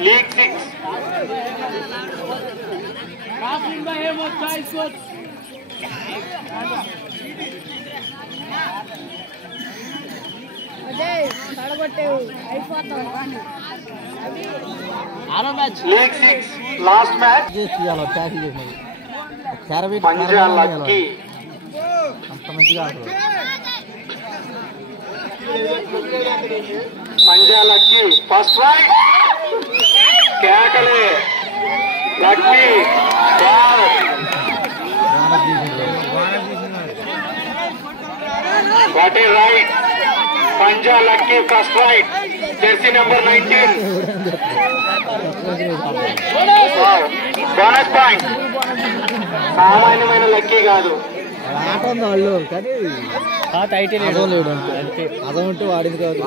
League 6. League 6 last match. Panja Lucky. Panja Lucky first right. Kakale Lucky ball. What a right. Panja Lucky first right. Jersey number 19. Wow. Bonus point. సామాన్యమైన lucky కాదు. ఆట ఉంది వాళ్ళు కానీ title లేడు అదం ఉంటే వాడింది కాదు.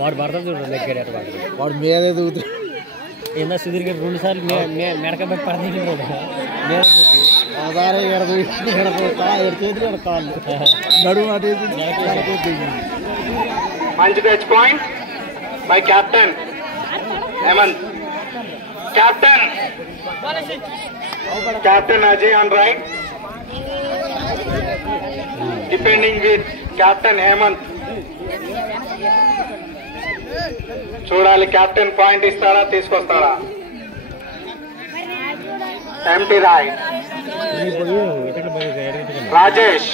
వాడు భర్త చూడండి లెక్కాడు అట్లా వాడు మీదే దూకుతాడు. ఏందా సుధీర్ గారు 2 సార్లు మెడకబెట్టి పడతాడు. చేతులు కాళ్ళు నడుము అటు మంచి touch point by captain Hemant. Captain Ajay on right, defending with Captain Hemant. చూడాలి కెప్టెన్ పాయింట్ ఇస్తాడా తీసుకొస్తాడా. Empty raid Rajesh.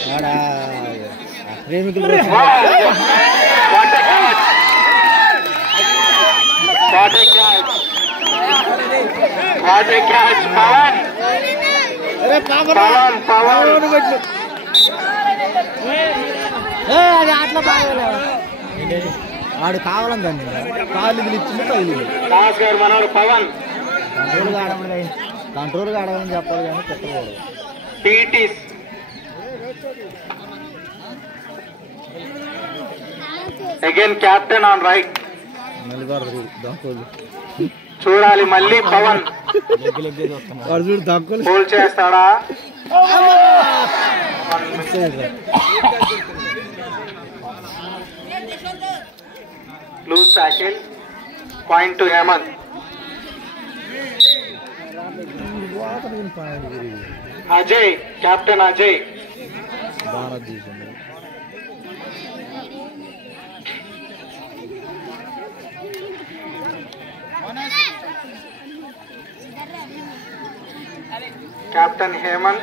What a catch, Pawan! Pawan! వాడు కావాలని దాన్ని కాళ్ళు ఇచ్చింది తగిలి దాస్ గారు మనోడు పవన్ కంట్రోల్గా ఆడమని చెప్పాలి కానీ పెట్టకూడదు. టీటీస్ అగైన్ కెప్టెన్ ఆన్ రైట్. చూడాలి మళ్ళీ పవన్ హోల్డ్ చేస్తాడా. Loose tackle point to Hemant. Ajay captain Ajay. Captain Hemant.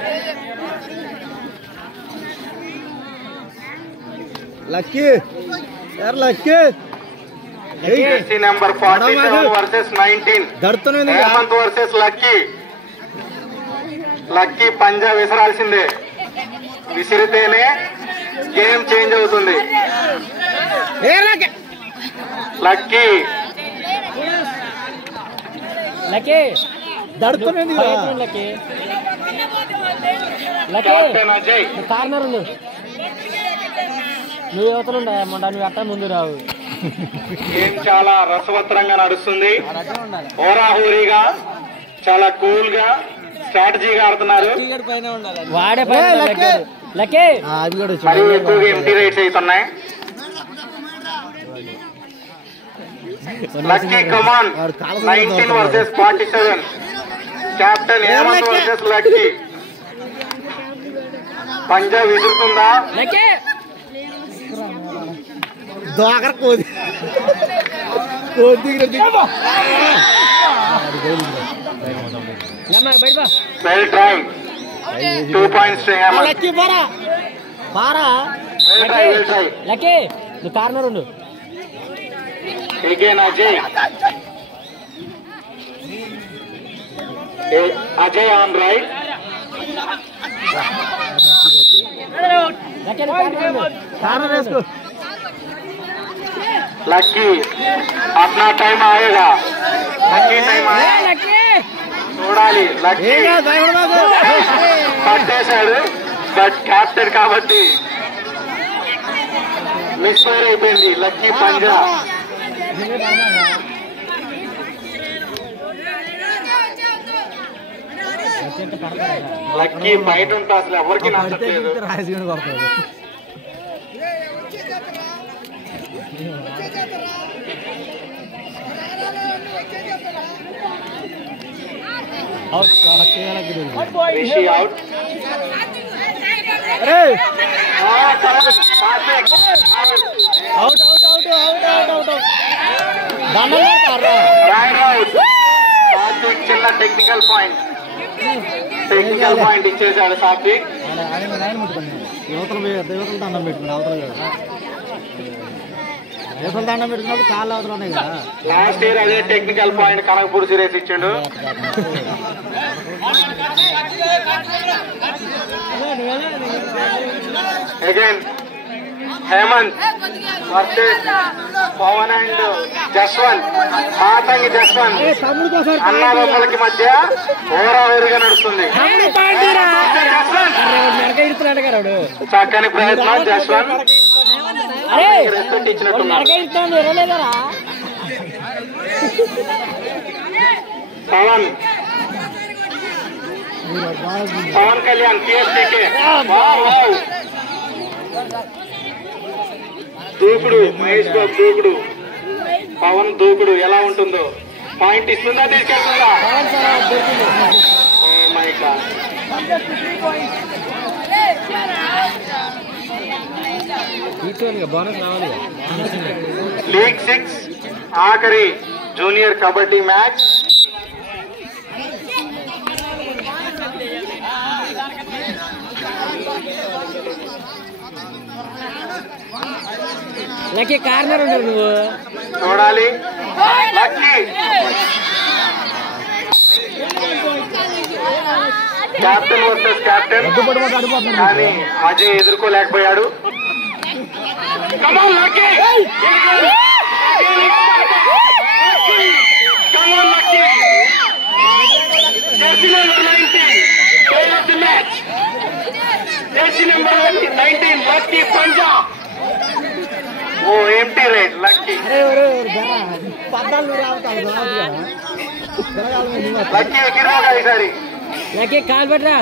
Lucky. Yaar Lucky. Jersey number 47 versus 19. Hemant versus Lucky. Lucky పంజా విసరాల్సిందే. విసిరితేనే గేమ్ చేంజ్ అవుతుంది. లక్కీ లక్కీ దడుతుంది. కార్నర్ నువ్వు యువతలుండే మొండ నువ్వు అట్ట ముందు రావు. గేమ్ చాలా రసవత్తరంగా నడుస్తుంది. హోరాహోరీగా చాలా కూల్ గా స్ట్రాటజీగా ఆడుతున్నారు. వాడే మరీ ఎక్కువగా ఎంటీ రైట్స్ అవుతున్నాయి. Lucky come on 19 versus 47. Captain Hemant versus Lucky. పంజా విసురుతుందా. దోకర కోది well time 2 points to Hemant. Lucky పారా లక్కీ నువ్వు కార్నర్ ఉండు. Again Ajay. Ajay on right. Lucky. अपना टाइम आएगा. Lucky टाइम आएगा. చూడాలి లక్కీ పట్టేశాడు. బట్ క్యాప్టెన్ కాబట్టి మిస్ ఫైర్ అయిపోయింది. లక్కీ పంజా లక్కీ బయట ఉంటా అసలు ఎవరికి నచ్చట్లేదు. రాజకీయ కొడతాడు. రిషి అవుట్. చిన్న టెక్నికల్ పాయింట్ ఇచ్చేసాడు సాత్విక్. యువతలు దండం పెట్టుకుని అవతల యువతలు దండం పెట్టుకున్నప్పుడు కాళ్ళు అవతలు ఉన్నాయి కదా. లాస్ట్ ఇయర్ అదే టెక్నికల్ పాయింట్ కనకపూడి సురేష్ ఇచ్చిండు. Again Hemant versus Pavan and Jaswanth. Matangi Jaswanth అన్నదమ్ములకి మధ్య ఓరావేరుగా నడుస్తుంది. చక్కని ప్రయత్నం జస్వంత్. రెస్పెక్ట్ ఇచ్చినట్టున్నారు. పవన్ కళ్యాణ్ PSTK దూకుడు. మహేష్ బాబు దూకుడు. పవన్ దూకుడు ఎలా ఉంటుందో. పాయింట్ ఇస్తుందా తీసుకెళ్తుందా? లీగ్ 6 ఆఖరి junior kabaddi match. Lucky corner ఉండదు నువ్వు చూడాలి. లక్కీ కెప్టెన్ వర్సెస్ కెప్టెన్, కానీ అజయ్ ఎదుర్కోలేకపోయాడు. లక్కీ పంజాబ్. ఓ ఎంటీ రైట్ లక్కీ. లక్కీ ఎగిరిపోగా ఈసారి. లక్కీ కాల్ పెట్టరా.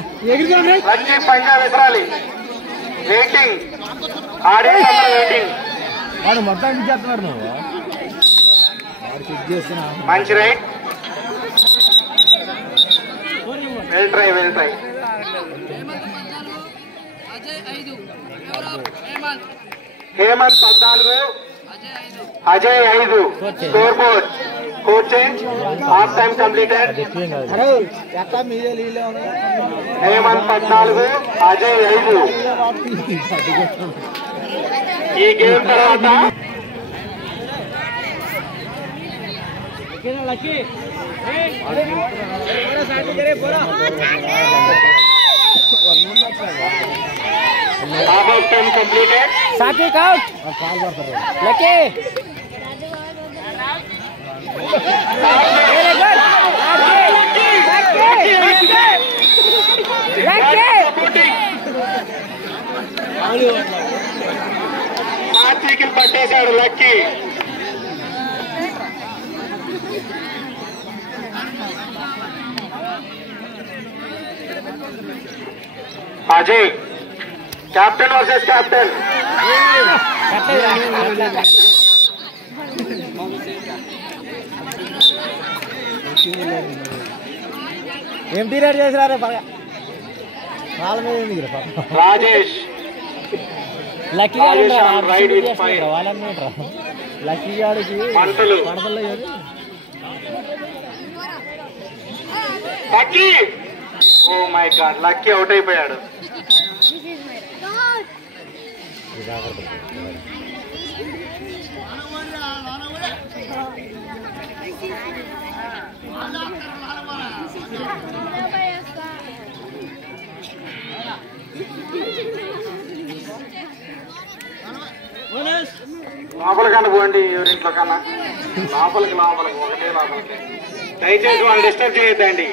లక్కీ పంజాబ్ ఎగరాలి. Waiting audience waiting. వాడు మొత్తం చేస్తున్నాడు నువ్వు. మంచి raid. Well try. Hemant 14, Ajay 5. Score board. Coach change. Half time completed. Hemant 14, Ajay 5. ఈ గేమ్ తర్వాత half of time completed. Satvik out. Lucky. Very good. Satvik పట్టేశాడు Lucky. Ajay captain versus captain. ఏం టీరేట్ చేసినారే రాజేష్. లక్కీ లక్కీ గాడికి పంటలు. Lucky. Oh my god, Lucky out అయిపోయాడు. లోపల కన్నా పోండి, ఎవరింట్లో కన్నా లోపలికి ఒకటే లోపలికి. దయచేసి వాళ్ళు డిస్టర్బ్ చేయొద్దండి.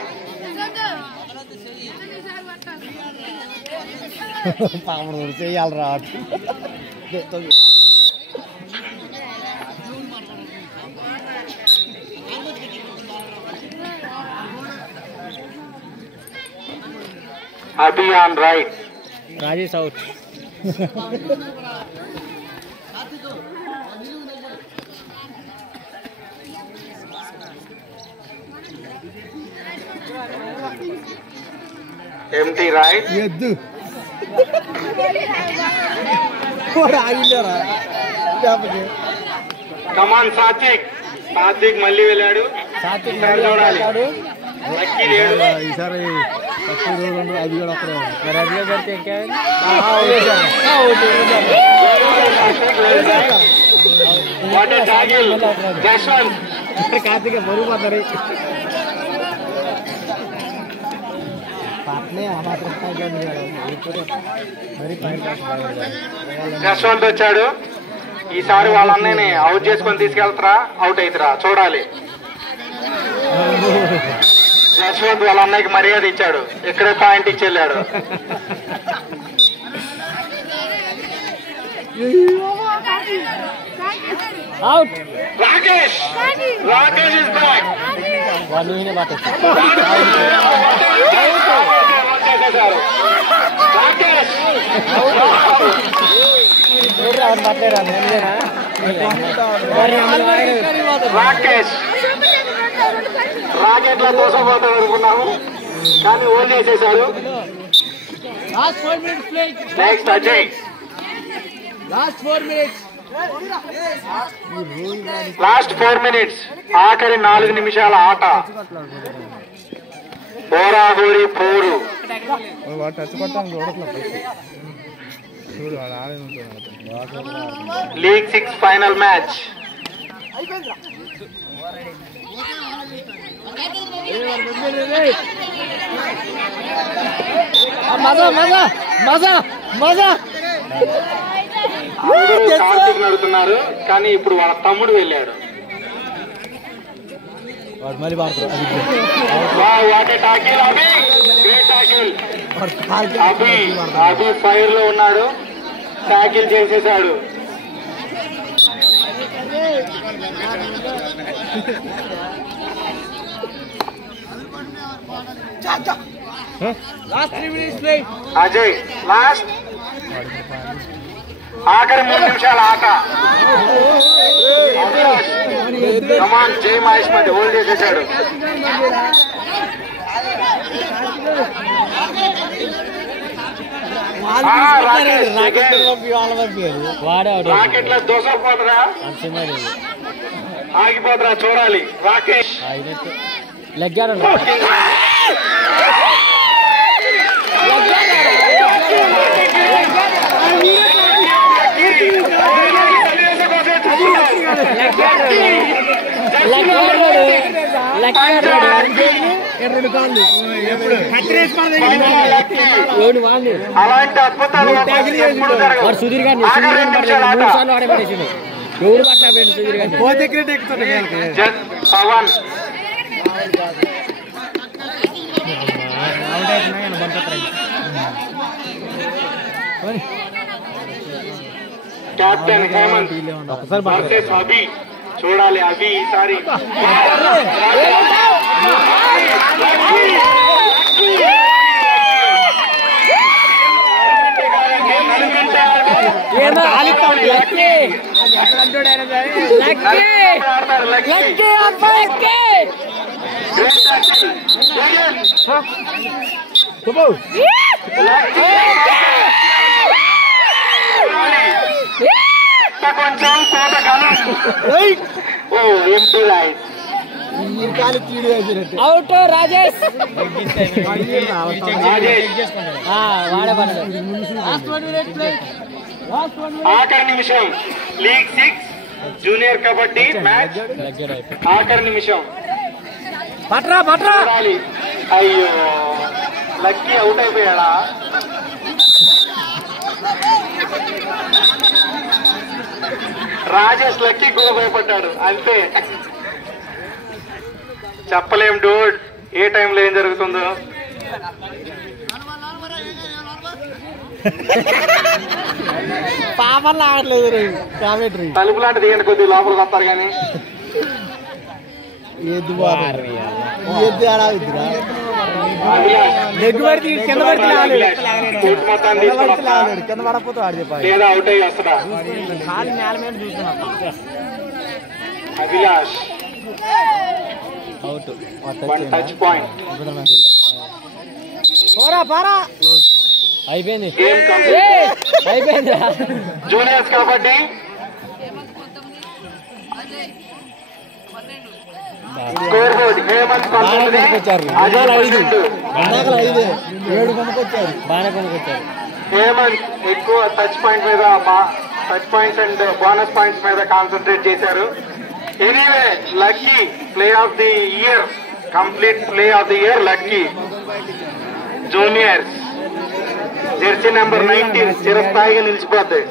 చెయ్యాలి రా. Abhi on right. Rajesh out. Empty right. ఎద్దు ఆగిండారా? Come on Satvik. సాత్విక్ మళ్ళీ వెళ్ళాడు. సాత్విక్ చూడాలి. లక్కీ లేడు. ఈసారి అది కూడా అక్కడే మరి అది పెడితే ఇంకా What a tackle. Jashwant. Karthika బరువు పడ్డారు. జస్వంత్ వచ్చాడు. ఈసారి వాళ్ళ అన్నయ్యని అవుట్ చేసుకొని తీసుకెళ్తారా అవుట్ అవుతారా చూడాలి. జస్వంత్ వాళ్ళ అన్నయ్యకి మర్యాద ఇచ్చాడు. ఇక్కడే పాయింట్ ఇచ్చి వెళ్ళాడు. Out. Rakesh is back. Rakesh రాకెట్ల దోసపోతాడు అనుకున్నాము కానీ ఓన్ చేసేసాడు. నెక్స్ట్ అజయ్. Last 4 minutes. ఆఖరి 4 నిమిషాల ఆట. హోరాహోరీ పోరు. League 6 final match. అందరూ కార్తీక్ నడుతున్నారు కానీ ఇప్పుడు వాళ్ళ తమ్ముడు వెళ్ళాడు. అభి ఫైర్ లో ఉన్నాడు. ట్యాకిల్ చేసేసాడు. అజయ్ లాస్ట్ ఆఖరి 3 నిమిషాల ఆట. కమాన్ జై మహేష్ మధ్య హోల్డ్ చేసేసాడు. రాకెట్ల దోసపోతరా ఆగిపోతరా చూడాలి. రాకేష్ లగ్గాడు. అలాంటి అద్భుతాలు సుధీర్ గారిని 3 సార్లు ఆడబడేసిండు. ఎవరు పట్ల సుధీర్ గారిని పవన్ కెప్టెన్ హేమంత్ వర్సెస్ అభి. చూడాలి అభి ఈసారి. కొంచెం కోట కాలం. ఓ ఎంపీ రైట్. అవుట్. రాజేష్ ఆఖరి నిమిషం. లీగ్ 6 జూనియర్ కబడ్డీ మ్యాచ్ ఆఖరి నిమిషం. పట్రా అయ్యో లక్కీ అవుట్ అయిపోయాడా? రాజేష్ లక్కీ కూడా భయపడ్డాడు అంతే. చెప్పలేం డూడ్ ఏ టైంలో ఏం జరుగుతుందో. పాపర్లు ఆడలేదు కామెంటరీ. తలుపు లాంటిది ఏంటి కొద్దిగా లోపలికి వస్తారు కానీ ఎద్దు ఆడాదిరా. లెగ్ పడితే కింద పడితే కోర్టు మొత్తాన్ని తీసుకుని వస్తా కింద పడకపోతే వాడు చెప్పాలి లేదా అవుట్ అయ్యి వస్తాడా కాలు నేల మీద చూస్తున్నా Abhilash out one touch point పోరా పారా అయిపోయింది గేమ్ కంప్లీట్ అయిపోయింది juniors kabaddi score board Hemant 19 Ajay 12 7 కొనుకొచ్చారు బాగానే కొనుకొచ్చారు హేమంత్ ఎక్కువ టచ్ పాయింట్ మీద touch points and bonus points మీద కాన్సన్ట్రేట్ చేశారు anyway Lucky play of the year complete play of the year Lucky juniors jersey number 19 చిరస్థాయిగా నిలిచిపోతాయి